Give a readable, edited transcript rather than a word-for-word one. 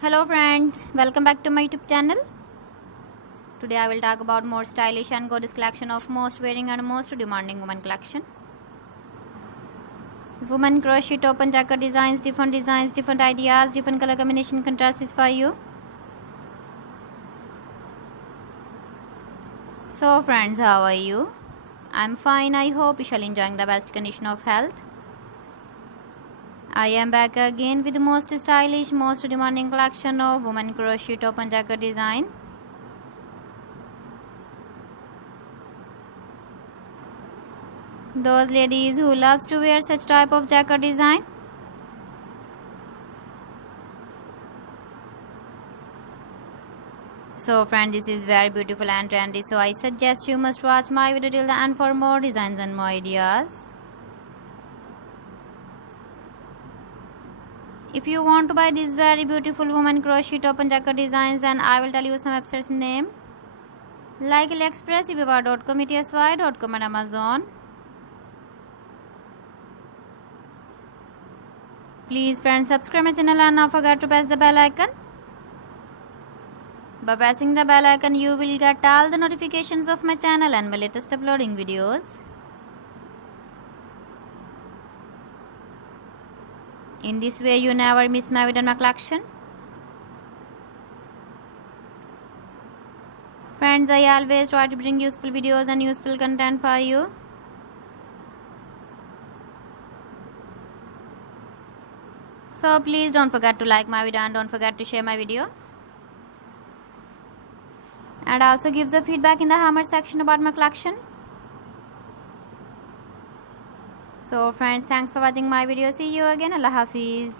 Hello friends, welcome back to my YouTube channel. Today I will talk about more stylish and gorgeous collection of most wearing and most demanding women collection. Women crochet top and jacket designs, different ideas, different color combination contrasts for you. So friends, how are you? I'm fine. I hope you shall enjoying the best condition of health. I am back again with the most stylish, most demanding collection of women crochet top and jacket design. Those ladies who loves to wear such type of jacket design. So friends, this is very beautiful and trendy, so I suggest you must watch my video till the end for more designs and more ideas. If you want to buy these very beautiful women crochet top and jacket designs, then I will tell you some websites name like AliExpress, eBay.com, ETSY.com and Amazon. Please friends, subscribe my channel and not forget to press the bell icon. By pressing the bell icon, you will get all the notifications of my channel and my latest uploading videos. In this way, you never miss my video and my collection. Friends, I always try to bring useful videos and useful content for you. So please don't forget to like my video and don't forget to share my video. And also give the feedback in the comment section about my collection. So friends, thanks for watching my video. See you again. Allah Hafiz.